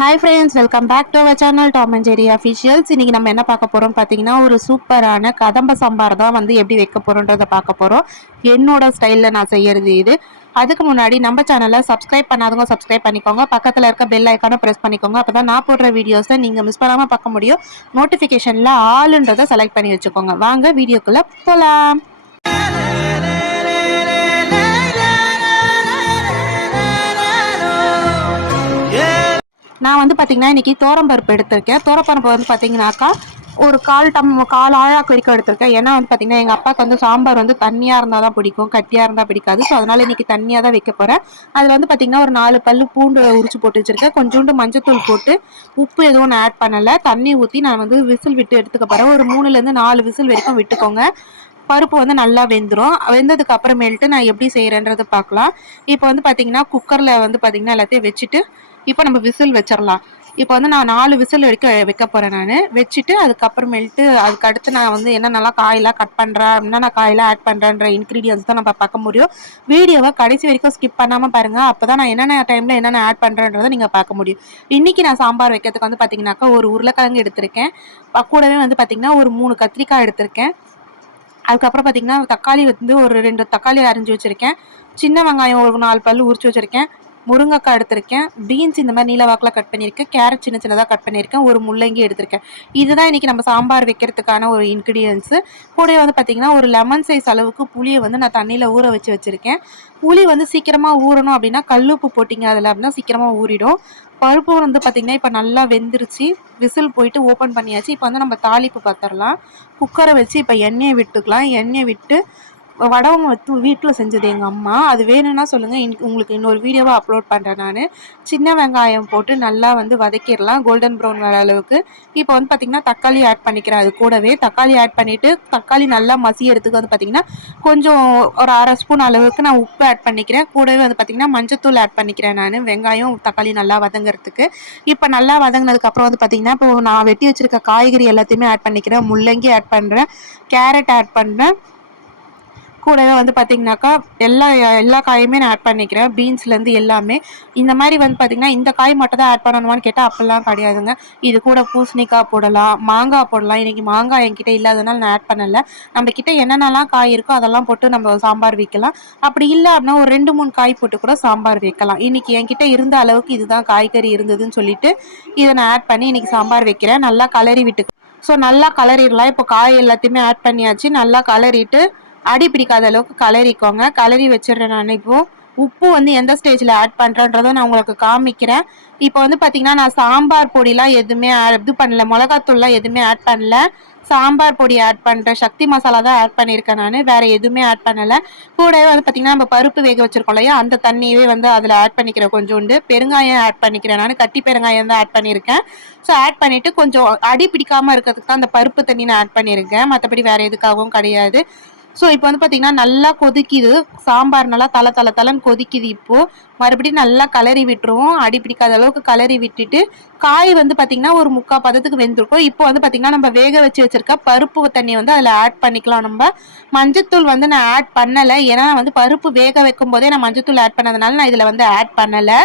Hi friends welcome back to our channel Tom and Jerry officials இன்றைக்கி நம்ம என்ன பார்க்க போகிறோம் பார்த்தீங்கன்னா ஒரு சூப்பரான கதம்ப சாம்பார் தான் வந்து எப்படி வைக்க போகிறோன்றதை பார்க்க போகிறோம் என்னோட ஸ்டைலில் நான் செய்யறது இது. அதுக்கு முன்னாடி நம்ம சேனலை சப்ஸ்கிரைப் பண்ணாதவங்க சப்ஸ்கிரைப் பண்ணிக்கோங்க. பக்கத்தில் இருக்க பெல் ஐக்கானை ப்ரெஸ் பண்ணிக்கோங்க. அப்போ தான் நான் போடுற வீடியோஸை நீங்கள் மிஸ் பண்ணாமல் பார்க்க முடியும். நோட்டிஃபிகேஷனில் ஆளுன்றதை செலக்ட் பண்ணி வச்சுக்கோங்க. வாங்க வீடியோக்குள்ளே போகலாம் நான் வந்து பார்த்தீங்கன்னா இன்னைக்கு தோரம்பருப்பு எடுத்திருக்கேன். தோரப்பருப்பு வந்து பார்த்தீங்கன்னாக்கா ஒரு கால் டம் கால் ஆழாக்கு வரைக்கும் எடுத்திருக்கேன். ஏன்னா வந்து பார்த்தீங்கன்னா எங்கள் அப்பாவுக்கு வந்து சாம்பார் வந்து தண்ணியாக இருந்தால் தான் பிடிக்கும் கட்டியாக இருந்தால் பிடிக்காது. ஸோ அதனால் இன்றைக்கி தண்ணியாக தான் வைக்க போகிறேன் அதில் வந்து பார்த்தீங்கன்னா ஒரு நாலு பல்லு பூண்டு உரிச்சு போட்டு வச்சுருக்கேன். கொஞ்சோண்டு மஞ்சத்தூள் போட்டு உப்பு எதுவும் நான் ஆட் பண்ணலை. தண்ணி ஊற்றி நான் வந்து விசில் விட்டு எடுத்துக்க போகிறேன் ஒரு மூணுலேருந்து நாலு விசில் வரைக்கும் விட்டுக்கோங்க. பருப்பு வந்து நல்லா வெந்துடும் வெந்ததுக்கு அப்புறமேல்ட்டு நான் எப்படி செய்கிறேன்றது பார்க்கலாம் இப்போ வந்து பார்த்தீங்கன்னா குக்கரில் வந்து பார்த்தீங்கன்னா எல்லாத்தையும் வச்சுட்டு இப்போ நம்ம விசில் வச்சிடலாம் இப்போ வந்து நான் நாலு விசில் வரைக்கும் வைக்க போகிறேன் நான். வச்சுட்டு அதுக்கப்புறமேல்ட்டு அதுக்கு அடுத்து நான் வந்து என்னென்னலாம் காயெல்லாம் கட் பண்ணுறேன் என்னென்ன காயெல்லாம் ஆட் பண்ணுறேன்ற இன்க்ரீடியன்ஸ் தான் நம்ம பார்க்க முடியும். வீடியோவை கடைசி வரைக்கும் ஸ்கிப் பண்ணாமல் பாருங்கள் அப்போ தான் நான் என்னென்ன டைமில் என்னென்ன ஆட் பண்ணுறேன்றதை நீங்கள் பார்க்க முடியும். இன்றைக்கி நான் சாம்பார் வைக்கிறதுக்கு வந்து பார்த்தீங்கன்னாக்கா ஒரு உருளைக்கிழங்கு எடுத்திருக்கேன். கூடவே வந்து பார்த்திங்கன்னா ஒரு மூணு கத்திரிக்காய் எடுத்திருக்கேன். அதுக்கப்புறம் பார்த்திங்கன்னா தக்காளி வந்து ஒரு ரெண்டு தக்காளி அரிஞ்சு வச்சுருக்கேன். சின்ன வெங்காயம் ஒரு நாலு பல் உரிச்சு வச்சுருக்கேன். முருங்கைக்காய் எடுத்திருக்கேன். பீன்ஸ் இந்த மாதிரி நீலவாக்கில் கட் பண்ணியிருக்கேன். கேரட் சின்ன சின்னதாக கட் பண்ணியிருக்கேன். ஒரு முள்ளங்கி எடுத்திருக்கேன். இதுதான் இன்றைக்கி நம்ம சாம்பார் வைக்கிறதுக்கான ஒரு இன்க்ரீடியன்ஸு கூட வந்து பார்த்திங்கன்னா ஒரு லெமன் சைஸ் அளவுக்கு புளியை வந்து நான் தண்ணியில் ஊற வச்சு வச்சுருக்கேன். புளி வந்து சீக்கிரமாக ஊறணும் அப்படின்னா கல்லுப்பு போட்டிங்க அதில் அப்படின்னா சீக்கிரமாக ஊறிடும். பருப்பு வந்து பார்த்திங்கன்னா இப்போ நல்லா வெந்துருச்சு. விசில் போயிட்டு ஓப்பன் பண்ணியாச்சு. இப்போ வந்து நம்ம தாளிப்பு பார்த்துடலாம் குக்கரை வச்சு இப்போ எண்ணெயை விட்டுக்கலாம். எண்ணெயை விட்டு வடவங்க வந்து வீட்டில் செஞ்சது எங்கள் அம்மா. அது வேணும்னா சொல்லுங்கள் இன் உங்களுக்கு இன்னொரு வீடியோவாக அப்லோட் பண்ணுறேன் நான். சின்ன வெங்காயம் போட்டு நல்லா வந்து வதக்கிடலாம். கோல்டன் ப்ரௌன் வர அளவுக்கு. இப்போ வந்து பார்த்திங்கன்னா தக்காளி ஆட் பண்ணிக்கிறேன். அது கூடவே தக்காளி ஆட் பண்ணிவிட்டு தக்காளி நல்லா மசியறதுக்கு வந்து பார்த்திங்கன்னா கொஞ்சம் ஒரு அரை ஸ்பூன் அளவுக்கு நான் உப்பு ஆட் பண்ணிக்கிறேன். கூடவே வந்து பார்த்திங்கன்னா மஞ்சத்தூள் ஆட் பண்ணிக்கிறேன் நான். வெங்காயம் தக்காளி நல்லா வதங்குறதுக்கு. இப்போ நல்லா வதங்கினதுக்கப்புறம் வந்து பார்த்திங்கன்னா இப்போ நான் வெட்டி வச்சுருக்க காய்கறி எல்லாத்தையுமே ஆட் பண்ணிக்கிறேன். முள்ளங்கி ஆட் பண்ணுறேன் கேரட் ஆட் பண்ணுறேன் கூடவே வந்து பார்த்திங்கனாக்கா எல்லா எல்லா காயுமே நான் ஆட் பண்ணிக்கிறேன். பீன்ஸ்லேருந்து எல்லாமே. இந்த மாதிரி வந்து பார்த்திங்கன்னா இந்த காய் மட்டும் தான் ஆட் பண்ணணுமான்னு கேட்டால் அப்போல்லாம் கிடையாதுங்க. இது கூட பூசணிக்காய் போடலாம் மாங்காய் போடலாம். இன்றைக்கி மாங்காய் என்கிட்ட இல்லாதனால நான் ஆட் பண்ணலை. நம்ம என்னென்னலாம் காய் இருக்கோ அதெல்லாம் போட்டு நம்ம சாம்பார் வைக்கலாம். அப்படி இல்லை அப்படின்னா ஒரு ரெண்டு மூணு காய் போட்டு கூட சாம்பார் வைக்கலாம். இன்றைக்கி என்கிட்ட இருந்த அளவுக்கு இதுதான் காய்கறி இருந்ததுன்னு சொல்லிட்டு இதை நான் ஆட் பண்ணி இன்றைக்கி சாம்பார் வைக்கிறேன். நல்லா கலரி விட்டு ஸோ நல்லா கலரிடலாம் இப்போ காய் எல்லாத்தையுமே ஆட் பண்ணியாச்சு. நல்லா கலரிட்டு அடி பிடிக்காத அளவுக்கு கலரிக்கோங்க கலரி வச்சிடுறேன் நான் இப்போது உப்பு வந்து எந்த ஸ்டேஜில் ஆட் பண்ணுறன்றதும் நான் உங்களுக்கு காமிக்கிறேன். இப்போ வந்து பார்த்தீங்கன்னா நான் சாம்பார் பொடிலாம் எதுவுமே இது பண்ணல. மிளகாத்தூள்லாம் எதுவுமே ஆட் பண்ணல. சாம்பார் பொடி ஆட் பண்ணுறேன் சக்தி மசாலா தான் ஆட் பண்ணியிருக்கேன் நான். வேறு எதுவுமே ஆட் பண்ணலை. கூடவே வந்து பார்த்திங்கன்னா நம்ம பருப்பு வேக வச்சுருக்கோம் இல்லையா? அந்த தண்ணியவே வந்து அதில் ஆட் பண்ணிக்கிறேன் கொஞ்சோண்டு. பெருங்காயம் ஆட் பண்ணிக்கிறேன் நான். கட்டி பெருங்காயம் தான் ஆட் பண்ணியிருக்கேன். ஸோ ஆட் பண்ணிவிட்டு கொஞ்சம் அடி பிடிக்காமல் இருக்கிறதுக்கு தான் அந்த பருப்பு தண்ணி நான் ஆட் பண்ணியிருக்கேன். மற்றபடி வேறு எதுக்காகவும் கிடையாது. ஸோ இப்போ வந்து பார்த்தீங்கன்னா நல்லா கொதிக்குது. சாம்பார் நல்லா தலை தலை தலைன்னு கொதிக்குது இப்போது மறுபடியும் நல்லா கலரி விட்டுருவோம். அடி பிடிக்காத அளவுக்கு கலரி விட்டுட்டு காய் வந்து பார்த்திங்கன்னா ஒரு முக்கால் பதத்துக்கு வெந்திருக்கும். இப்போ வந்து பார்த்திங்கன்னா நம்ம வேக வச்சு வச்சுருக்க பருப்பு தண்ணி வந்து அதில் ஆட் பண்ணிக்கலாம். நம்ம மஞ்சத்தூள் வந்து நான் ஆட் பண்ணலை. ஏன்னா வந்து பருப்பு வேக வைக்கும் போதே நான் மஞ்சத்தூள் ஆட் பண்ணதுனால நான் இதில் வந்து ஆட் பண்ணலை.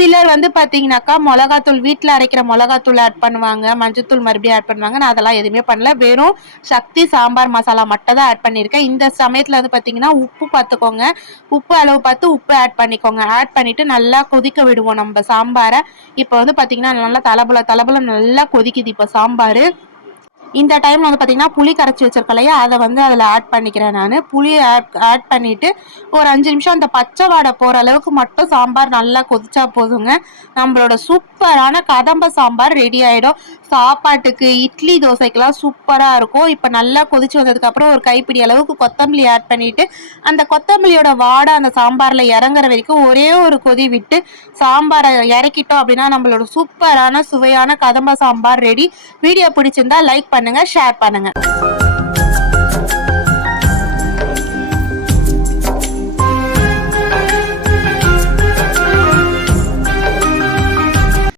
சிலர் வந்து பாத்தீங்கன்னாக்கா மிளகாத்தூள் வீட்டில் அரைக்கிற மிளகாத்தூள் ஆட் பண்ணுவாங்க. மஞ்சத்தூள் மறுபடியும் ஆட் பண்ணுவாங்க. நான் அதெல்லாம் எதுவுமே பண்ணல. வெறும் சக்தி சாம்பார் மசாலா மட்டும் தான் ஆட் பண்ணியிருக்கேன். இந்த சமயத்தில் வந்து பார்த்தீங்கன்னா உப்பு பார்த்துக்கோங்க உப்பு அளவு பார்த்து உப்பு ஆட் பண்ணிக்கோங்க. ஆட் பண்ணிவிட்டு நல்லா கொதிக்க விடுவோம் நம்ம சாம்பாரை. இப்போ வந்து பார்த்தீங்கன்னா நல்லா தலைபுல தலைபுல நல்லா கொதிக்குது. இப்போ சாம்பார். இந்த டைமில் வந்து பார்த்திங்கன்னா புளி கரைச்சி வச்சிருக்க இல்லையா? அதை வந்து அதில் ஆட் பண்ணிக்கிறேன் நான். புளி ஆட் ஆட் பண்ணிவிட்டு ஒரு அஞ்சு நிமிஷம் அந்த பச்சை வாடை போகிற அளவுக்கு மட்டும் சாம்பார் நல்லா கொதிச்சா போதுங்க. நம்மளோட சூப்பரான கதம்ப சாம்பார் ரெடி ஆகிடும் சாப்பாட்டுக்கு இட்லி தோசைக்கெல்லாம் சூப்பராக இருக்கும். இப்போ நல்லா கொதிச்சு வந்ததுக்கப்புறம் ஒரு கைப்பிடி அளவுக்கு கொத்தமல்லி ஆட் பண்ணிவிட்டு அந்த கொத்தமல்லியோட வாடை அந்த சாம்பாரில் இறங்குற வரைக்கும் ஒரே ஒரு கொதி விட்டு சாம்பாரை இறக்கிட்டோம் அப்படின்னா நம்மளோட சூப்பரான சுவையான கதம்ப சாம்பார் ரெடி வீடியோ பிடிச்சிருந்தா லைக் பண்ணி பண்ணுங்க ஷேர் பண்ணுங்க.